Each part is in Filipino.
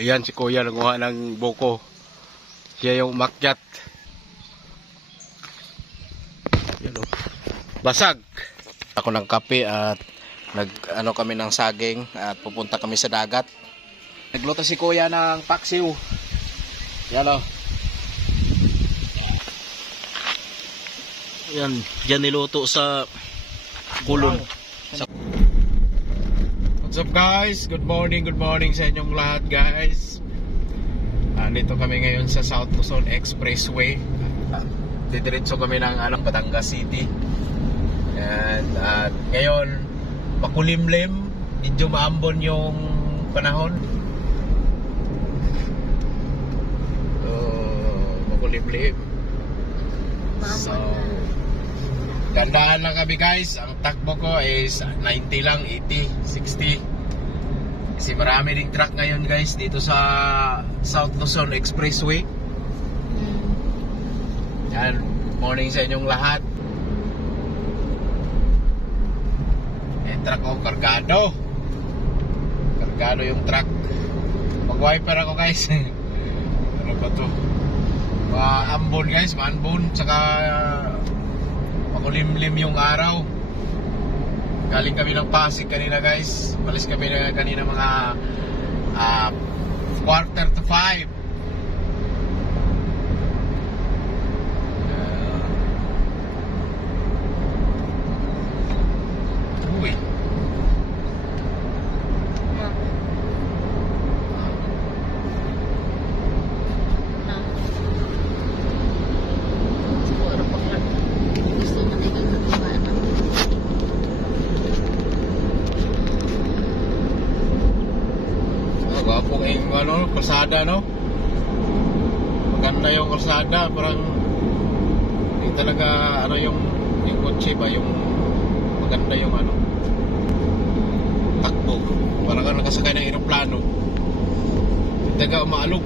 Ayan si Kuya nanguha ng buko. Siya yung umakyat. Ayan o. Basag. Ako ng kape at nag-ano kami ng saging at pupunta kami sa dagat. Nagluto si Kuya ng paksiw. Yan o. Yan, dyan niluto sa kulon. What's up guys? Good morning sa inyong lahat guys. Dito kami ngayon sa South Luzon Expressway. Didiretso kami ng Batangas City. And ngayon makulimlim, medyo maambon yung panahon. Makulimlim. So gandaan lang kami guys. Ang takbo ko is 90 lang, 80, 60. Kasi marami ding truck ngayon guys dito sa South Luzon Expressway. Yan, morning sa inyong lahat. Truck ko, kargado. Kargado yung truck. Mag-wiper ako guys. Ano ba to? Maambon guys, maambon. Tsaka makulimlim yung araw. Galing kami ng Pasig kanina guys. Malis kami na kanina mga 4:45. Uy. Kalsada no, maganda yung kalsada, parang hindi talaga yung kotse ba, yung maganda yung takbo, parang nakasakay ng aeroplano, hindi talaga umaalog.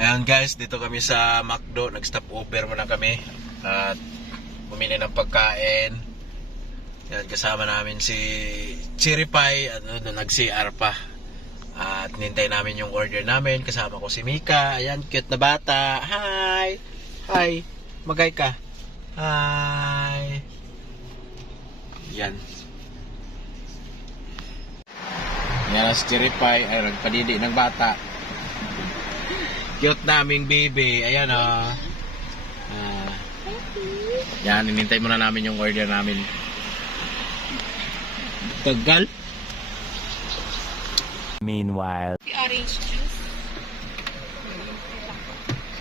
Ayan guys, dito kami sa McDo, nag-stop over muna kami at bumili ng pagkain. Ayan, kasama namin si Cherry Pie at nag-CR pa. At nintay namin yung order namin, kasama ko si Mika. Ayan, cute na bata. Hi! Hi! Magay ka. Hi! Ayan. Ayan si Cherry Pie, ay nagpadidi ng bata. Cute naming baby. Ayan o. Yan, inintay muna namin yung order namin. Tagal. Meanwhile, the orange juice.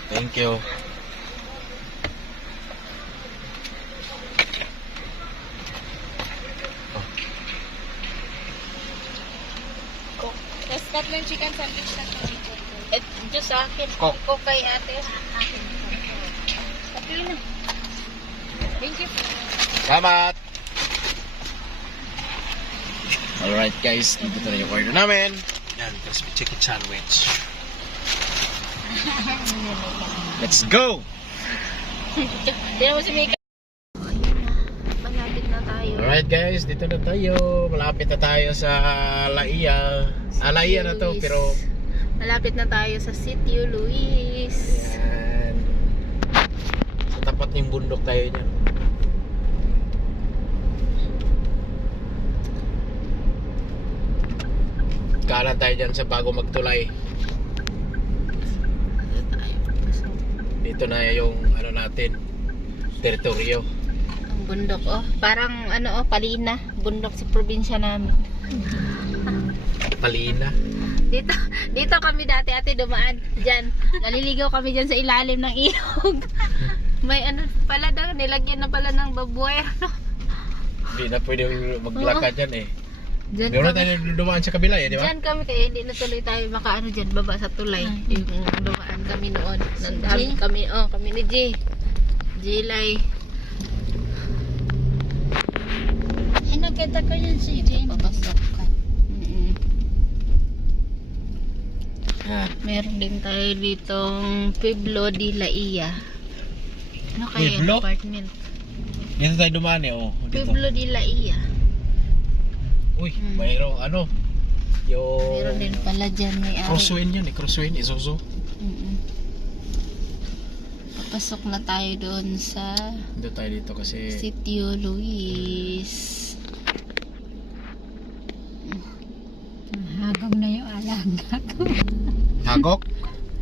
Thank you. Tapos tatlong chicken sandwich na kami. Diyos sa akin. Coke. Coke kay ate. Tatlo na. Thank you. Salamat. Alright guys, dito na yung order namin. Yan, crispy chicken sandwich. Let's go! Dito mo si Mika. Malapit na tayo. Alright guys, dito na tayo. Malapit na tayo sa Laia. Laia na to, pero Malapit na tayo sa Sitio Luis. yan. Sa tapat ng bundok tayo niya. Kanan tayo dyan sa bago magtulay. Dito na yung natin, teritoryo. Ang bundok Parang Palina. Bundok sa probinsya namin. Palina. Dito kami dati ate dumaan diyan. Naliligaw kami diyan sa ilalim ng ilog. May pala daw nilagyan na pala ng baboy. Hindi na pwede maglakad dyan eh. Diyan Meron tayo dumaan sa kabila di ba? Diyan kami kaya hindi na tuloy tayo makaano diyan baba sa tulay. Yung dumaan kami noon. Nandami kami kami ni J. Jilay. Ay, nakita ko yun si Jane. Papasok ka. Yan. Meron din tayo ditong Pueblo de la Ia. Ano kaya yung Pueblo? apartment? Dito tayo dumaan eh, oh. Dito. Pueblo de la Ia. Uy, mayroong ano. Yung... Meron din pala dyan may ari. Crosswind yun eh, crosswind, Isuzu. Mm-mm. Papasok na tayo doon sa Dito tayo dito kasi... Sitio Luis. Hagog na yung alaga ko. Hagok?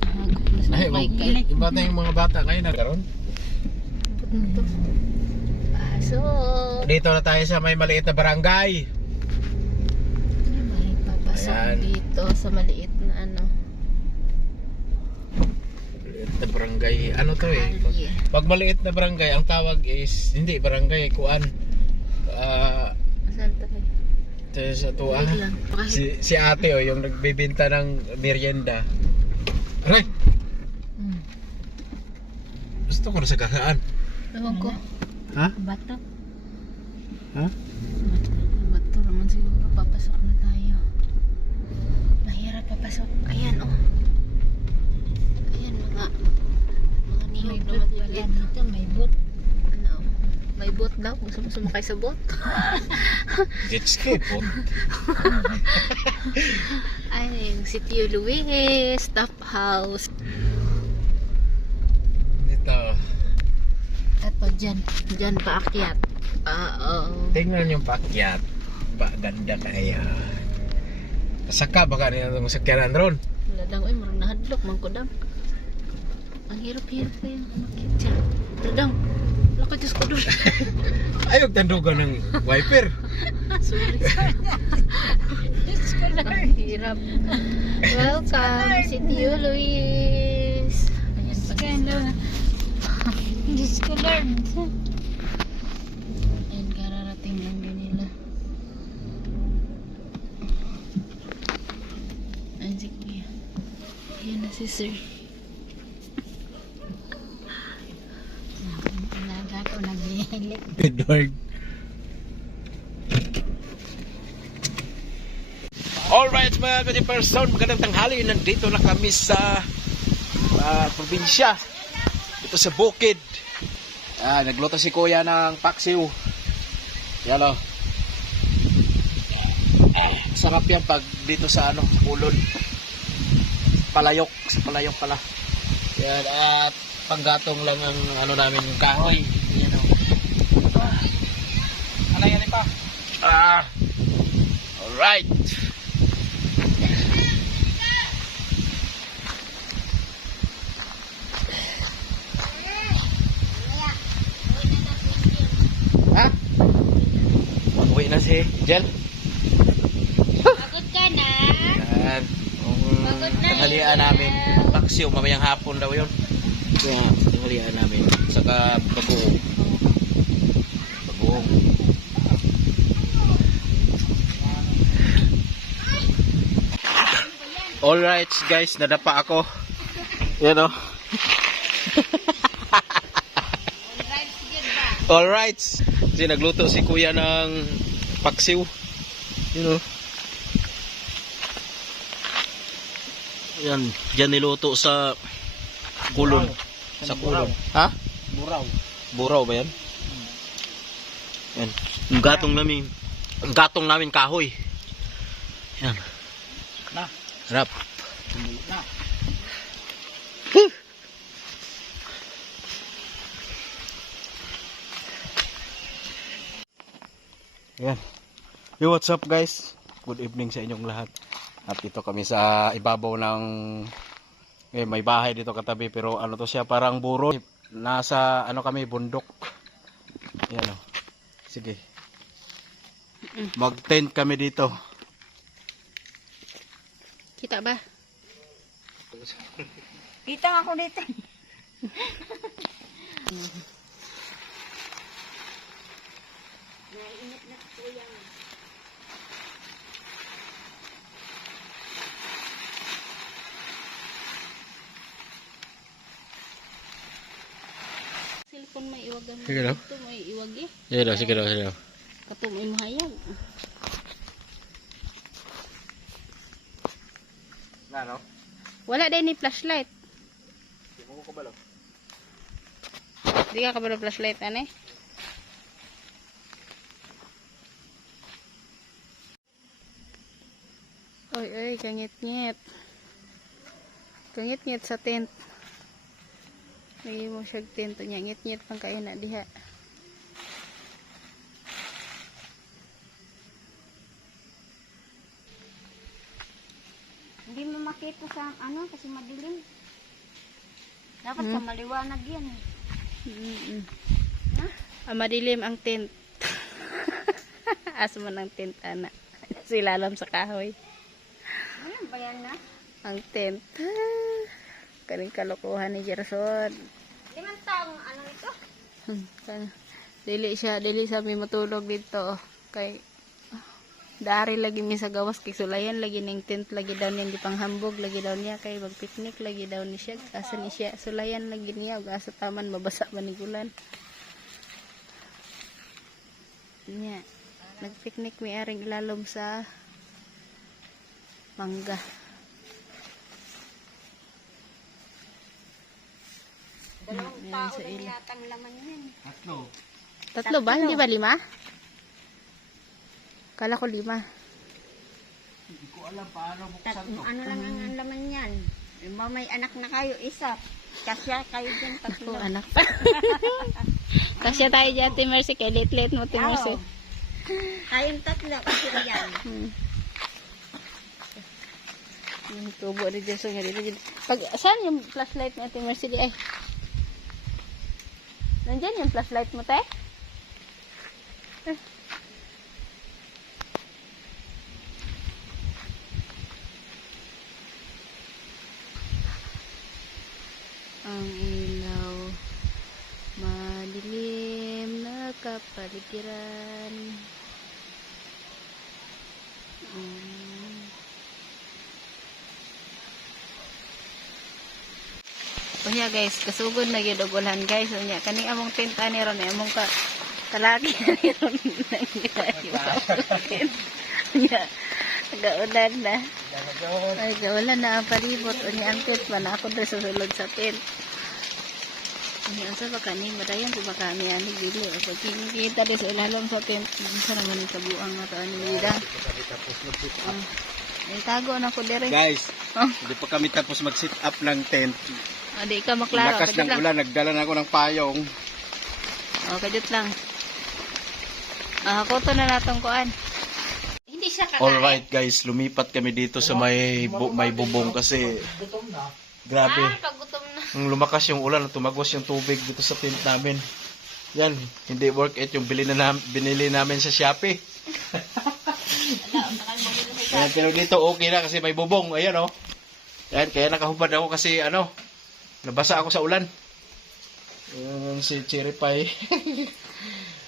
Hagok na sa Ay, baykay. iba na yung mga bata ngayon nagkaroon. Ito. Pasok. Dito na tayo sa may maliit na barangay. May papasok Ayan. dito sa maliit na ano. Maliit na barangay. Ano to eh? Kalye. Pag maliit na barangay, ang tawag is, hindi barangay, kuan. Saan tayo? Sa tuwa. Wait lang. Si ate oh, yung nagbibenta ng merienda. Aray! Gusto ko na sa gasaan. Ewan ko. Ha? Bato. Ha? Bato naman siguro. Papasok na tayo. Mahirap papasok. Ayan oh. Ayan mga niyog na maliit. Dito may boot. Ano? May boat daw. Gusto mo sumakay sa boat? Jet ski po. Ay, yung Sitio Luis. Top House. Dito. Eto dyan. Dyan paakyat. Oo. Tingnan yung paakyat. Ganda kaya. Saka baka nila itong sakyanan ron. Wala daw ay marang nahadlok. Mangkodang. Ang hirap-hirap pa yung umakyat dyan. Dadang. Laka Diyos ko doon. Ayog tandugan ng wiper. Sorry. Ang hirap. Welcome, Sitio Luis. Ayan pa Kano. Diyos ko Lord. Ayan, kararating lang din nila. Ayan si Kuya. Ayan na si Sir. Alaga ko nag-ihilik. Edward. Alright mga kasi person, magandang tanghali. Nandito na kami sa probinsya. Dito sa Bukid. Nagluto si Kuya ng paksiw. Yan o. Sarap yan pag dito sa ano, Ulod. Palayok. Sa Palayok pala. Yan at panggatong lang ang ano namin yung kahoy. Yan o. Ano yan pa? Alright. Ha? Uwi na si Jel. Pagod ka na. Yan. Tanghalian namin. Paksiw, mamayang hapon daw yun. Kaya, tanghalian namin. Saka bagoong. Bagoong. Alright guys, nadapa ako. Yan o. Alright. Kasi nagluto si Kuya ng paksiw. Yan o. Yan, diyan niluto sa kulon. Sa kulon. Ha? Buraw. Buraw ba yan? Yan. Ang gatong namin kahoy. Yan. Na. Harap. Na. Yan. Yo, what's up guys? Good evening sa inyong lahat. At ito kami sa ibabaw ng may bahay dito katabi pero ano to siya parang buro. Nasa ano kami bundok. Yan o. Sige. Mag-tent kami dito. Kita ba? Kita ako dito. Cellphone may iwagan mo. Sige daw. Ito may iwag eh. Sige daw, sige daw, sige daw. Kato may mahayag. Ano? Wala din ni flashlight. Di ka kabalo flashlight, ane? Oy, oy, kangit-ngit. Kangit-ngit sa tent. Lagi mo siya tent. Ngit-ngit pang kain na diha. Hindi mo makita sa ano kasi madilim. Dapat sa maliwanag yan. Madilim ang tent. Asa mo ng tent, ana. Silalam sa kahoy. Ano ba yan na? Ang tent. Karing kalokohan ni Gerson. Di man taong ano ito? Dili sa may matulog dito. Kay dari lagi mi sa gawas kay sulayan lagi ning tent lagi daw niya di panghambog lagi daw niya kay mag picnic lagi daw ni siya asa ni siya sulayan lagi niya ug asa taman mabasa manigulan niya nag-picnic mi aring ilalom sa mangga. Dalawang Ayan, tao sa lang ila. yatang laman yan. Tatlo ba? Hindi ba 5? Kala ko 5. Hindi ko alam paano buksan to. Ano lang ang laman yan. May anak na kayo, isa. Kasya kayo dyan, tatlo. Oh, anak pa. Kasya tayo dyan, Ate Mercy. Kaya late-late mo, Ate Mercy. Oo. Kayong tatlo, kasi yan. Tubo ni Jason nga dito. Saan yung flashlight ni Ate Mercy? Ay. Nandyan yung flashlight mo, te? Ang ilaw, madilim na kapaligiran. Unya guys, kasugod na gyud og ulan guys. Unya kani among tent ani ron among kalaki ani ron. Unya gaulan na. Ay gaulan na ang palibot. Unya ang tent man ako dre sa sulod sa tent. Unya sa ba kani madayon po ba kami ani dili ako kita des ulalom sa tent. Sa naman sa buang na to ani dida. Ay tago na ko dire. Guys, hindi pa kami tapos mag-sit up ng tent. Di ka maklaro. Lakas ng ulan, nagdala na ako ng payong. Kadit lang. Kuto na natong kuan. Hindi siya kakain. Alright guys, lumipat kami dito sa may bubong kasi grabe. Pag gutom na. Nung lumakas yung ulan, tumagos yung tubig dito sa tent namin. Yan, hindi work it yung binili namin sa Shopee. Ayan, pero dito okay na kasi may bubong. Ayan oh. Ayan, kaya nakahubad ako kasi ano, nabasa ako sa ulan. Ayan si Cherry Pie.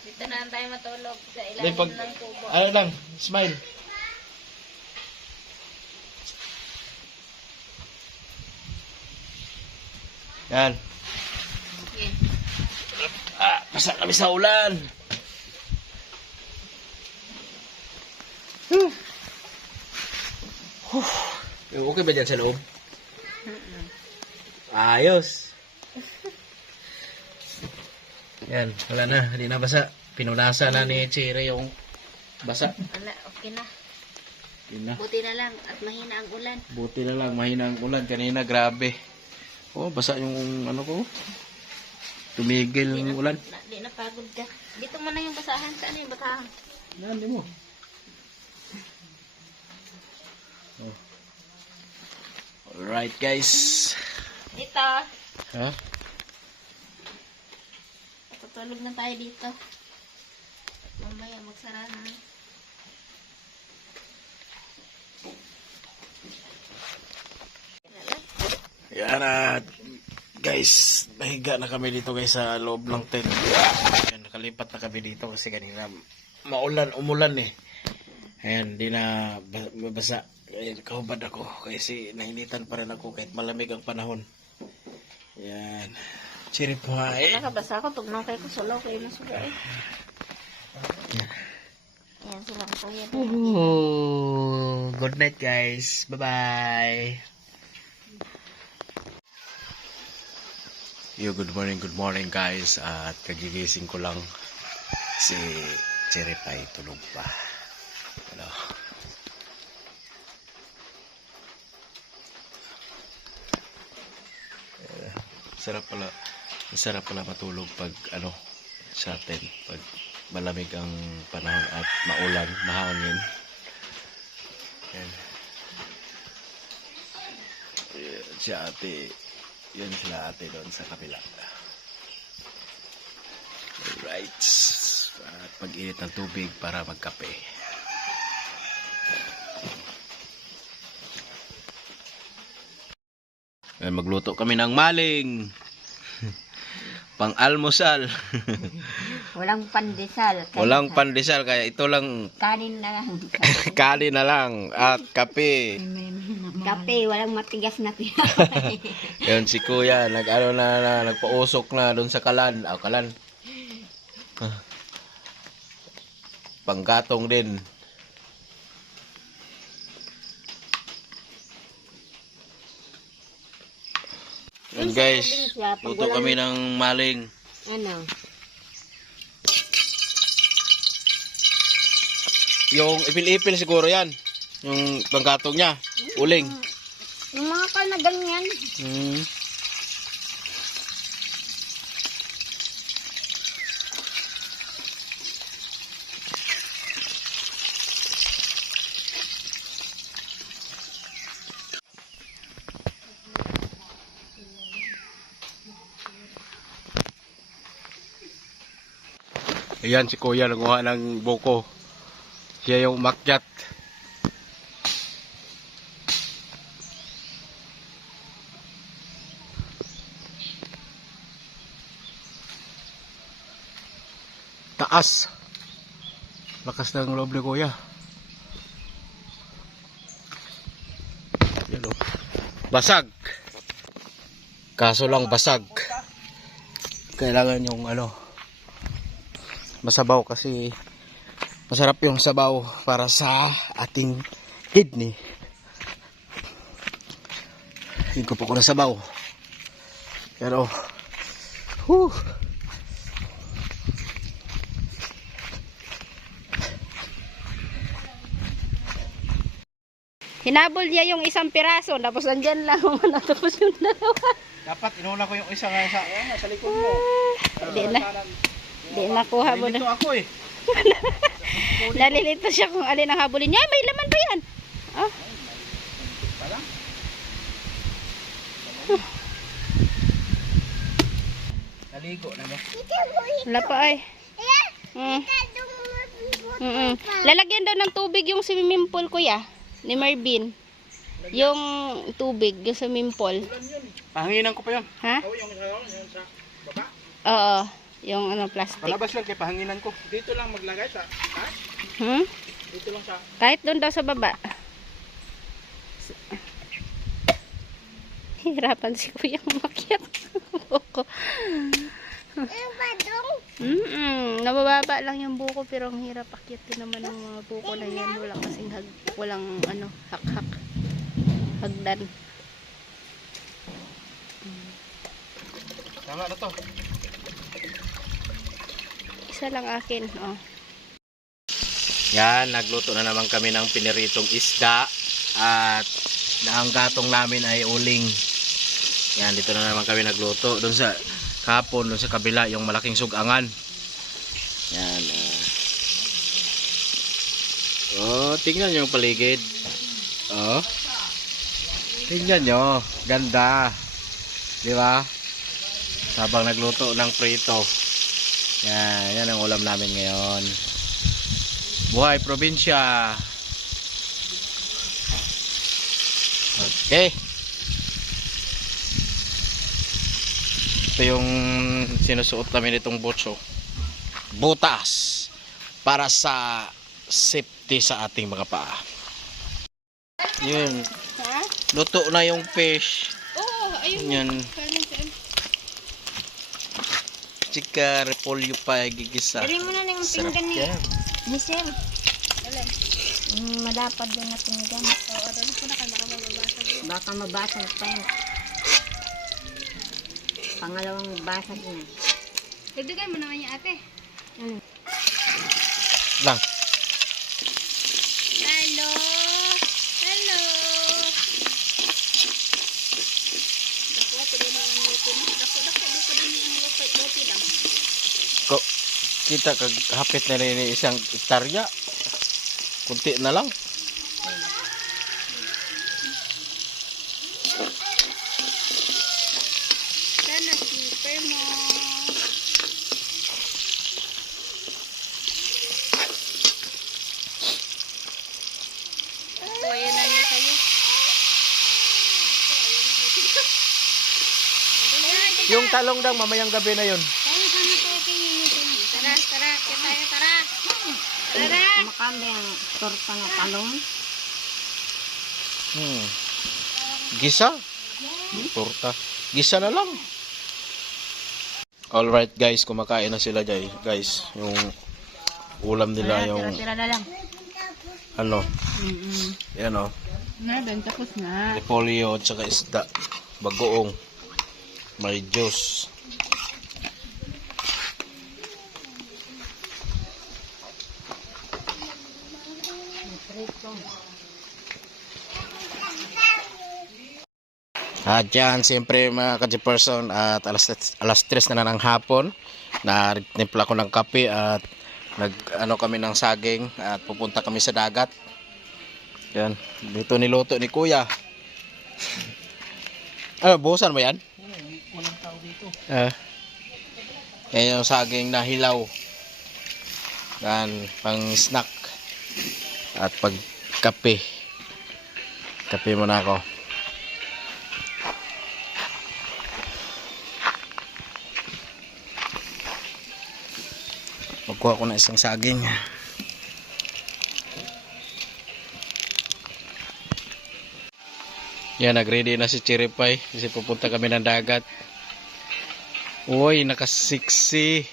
Dito na lang tayo matulog sa Then, ilalim pag, ng tubo. ano lang, smile. Yan. Okay. Basa kami sa ulan. Okay ba dyan sa loob? Ayos. Yan, wala na. Hindi na basa. Pinunasa na ni Cherry yung basa. Wala, okay na. Yun na. Buti na lang at mahina ang ulan. Buti na lang, mahina ang ulan. Kanina, grabe. Oh, basa yung ano ko. Tumigil yung ulan. Di na pagod ka. Dito mo na yung basahan. Saan yung basahan? Yan, di mo. Oh. Alright, guys. Dito. Ha? Tutulog na tayo dito. Mamaya magsara na. Yan at guys, nahiga na kami dito guys sa loob ng tent. Yan, nakalipat na kami dito kasi kanina umulan eh. Ayan, di na mabasa. Ayan, kahubad ako kasi nainitan pa rin ako kahit malamig ang panahon. Yan. Cherry Pie. Nakabasa ko. Tugnaw kayo ko sulaw kayo na suga eh. Ayan sila ang kuya. Ooh, good night guys. Bye-bye. Good morning guys. At kagigising ko lang, si Cheripay tulog pa. Hello. Sarap pala matulog pag sa tent, pag malamig ang panahon at maulan, mahangin. Yan. Si ate, yun sila ate doon sa kabila. Alright. At pag-init ng tubig para magkape. Ayan, magluto kami ng maling. Pang-almusal. Walang pandesal. Walang pandesal, kaya ito lang. Kanin na lang. Kanin na lang at kape. Kape, walang matigas na tiyan. Yun si kuya, nagpausok na doon sa kalan. Kalan. Panggatong din. Yun guys, luto kami ng maling. Ano? Yung ipil-ipil siguro yan. Yung panggatong niya. Uling. Yung mga kal na ganyan. Ayan si kuya nakuha ng buko. Siya yung umakyat. Taas. Lakas ng loob ni kuya. Yan o. Basag. Kaso lang basag. Kailangan yung masabaw kasi masarap yung sabaw para sa ating kidney. Higop ako na sabaw. Pero Hinabol niya yung isang piraso, tapos andyan lang, natapos yung dalawa. Dapat inuna ko yung isa nga sa likod mo. Di nakuha mo na. Nalilito ako eh. Nalilito siya kung alin ang habulin niya. Ay, may laman pa yan. Ah. Naligo na mo. Wala pa ay. Lalagyan daw ng tubig yung swimming pool, kuya. Ni Marvin. Yung tubig, yung swimming pool. Pahanginan ko pa yun. Ha? Yung sa baba. Oo. Yung plastic. Palabas lang kay pahanginan ko. Dito lang maglagay sa taas. Dito lang sa... Kahit doon daw sa baba. Hirapan si kuya umakyat. Buko. Nabababa lang yung buko pero ang hirap akyatin naman ng mga buko na yan. Wala kasing walang hak-hak. Hagdan. Tama na to. Isa lang akin. Oh. Yan, nagluto na naman kami ng piniritong isda at ang gatong namin ay uling. Yan, dito na naman kami nagluto. Doon sa kapon, doon sa kabila, yung malaking sugangan. Yan. Tingnan nyo yung paligid. Tingnan nyo. Ganda. Di ba? Habang nagluto ng prito. Yan ang ulam namin ngayon. Buhay probinsya. Okay. Ito yung sinusuot namin itong butso. Butas. Para sa safety sa ating mga paa. Yun. Ha? Luto na yung fish. Oo, ayun. Yan. Chika, repolyo pa, gigisa. Dari mo na ng Sarap pinggan ni yan. Michelle. Malapad din na pinggan. Oo, doon po na kayo, baka mababasag yun. Baka mabasag pa yun. Pangalawang basag na. Dagdagan mo naman yung ate. Lang. Hello! Hello! Dako, pwede na ang luto mo. Dako, dito din yung luto lang. Kita kag hapit na rin isang hektarya. Kunti na lang. Sana sleeper mo. So, ayan na niya sa'yo. Yung talong daw mamayang gabi na yun. Tara, tara, tayo, tara. Tara. Makami ang torta na talong. Gisa? Torta. Gisa na lang. Alright guys, kumakain na sila guys. Yung ulam nila yung Tira na lang. ano. Yan o. Na, dan tapos na. Repolyo at saka isda. Bagoong. May juice. At yan, siyempre mga ka-G-person, at alas 3 na ng hapon, nagtimpla ko ng kape at nag-ano kami ng saging at pupunta kami sa dagat. Yan, dito niluto ni Kuya. Ano, buhusan mo yan? Walang tao dito. Yan yung saging na hilaw. Yan, pang snack. At pag kape. Kape muna ako. Magkuha ko na isang saging. Yan, nag-ready na si Chiripay kasi pupunta kami ng dagat. Uy, nakasiksi.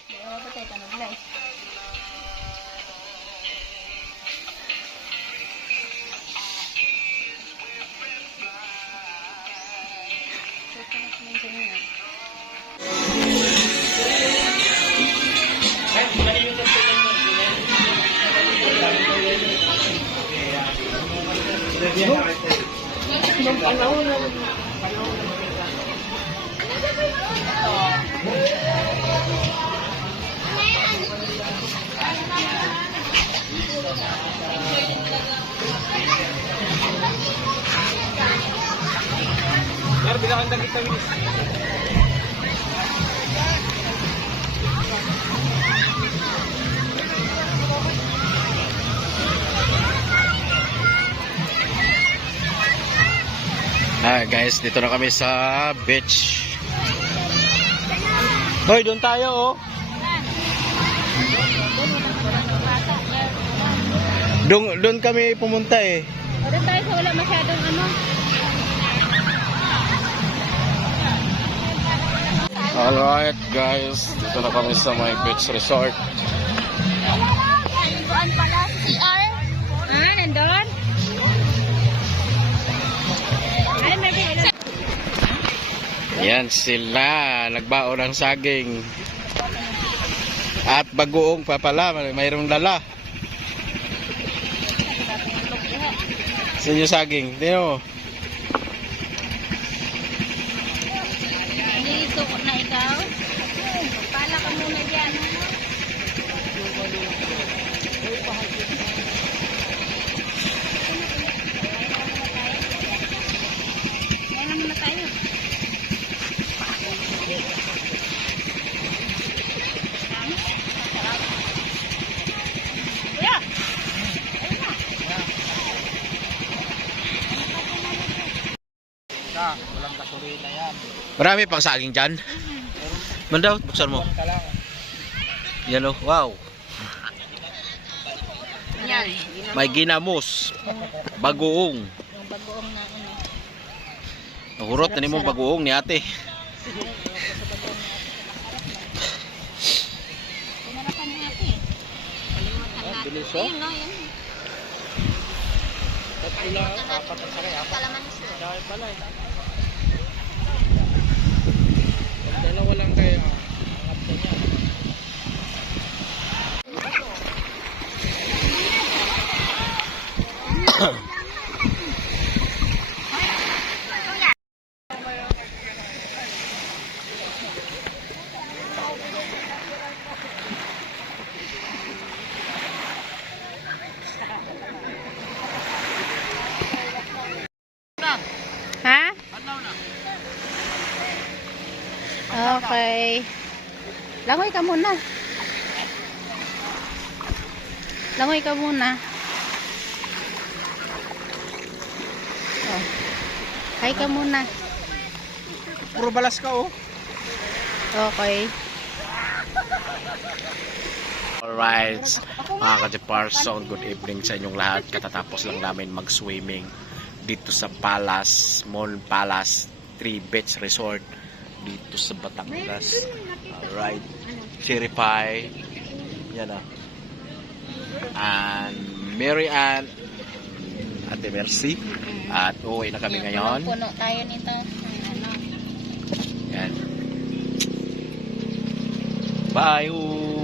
Guys, dito na kami sa beach. Hoy, doon tayo oh. Doon kami pumunta eh. Doon tayo sa wala masyadong ano. Alright guys, dito na kami sa my beach resort. Doon pala si CR. Nandun? Yan sila, nagbao ng saging. At bagoong pa pala, mayroong dala. Sa inyo saging, dino. Dito na ikaw. Pala ka muna dyan. Kaya muna tayo. Walang gasolina yan. Marami pang saging dyan. Mandaw, buksan mo. Ka lang. Yan o, wow. Yan. May ginamos. Bagoong. Yung bagoong na ano. Nahurot na ni mo bagoong ni ate. Pinarapan ni ate. Kalimutan natin. Bilis oh. Ayun no, yun. Tatlo, apat ang sakay, apat. Kalamansi. Dahil pala eh. Dalawa lang kayo. Angat ko niya. Ha? Okay. Langoy ka muna. Langoy ka muna. Oh. Hi ka muna. Puro balas ka oh. Okay. Alright, mga ka-Jeparson, good evening sa inyong lahat. Katatapos lang namin mag-swimming dito sa Palace, Mon Palace 3 Beach Resort dito sa Batangas. Alright, Cherry Pie, yan ah. And Mary Ann, Ate Mercy, at uuwi na kami ngayon. Puno tayo nito. Yan. Bye!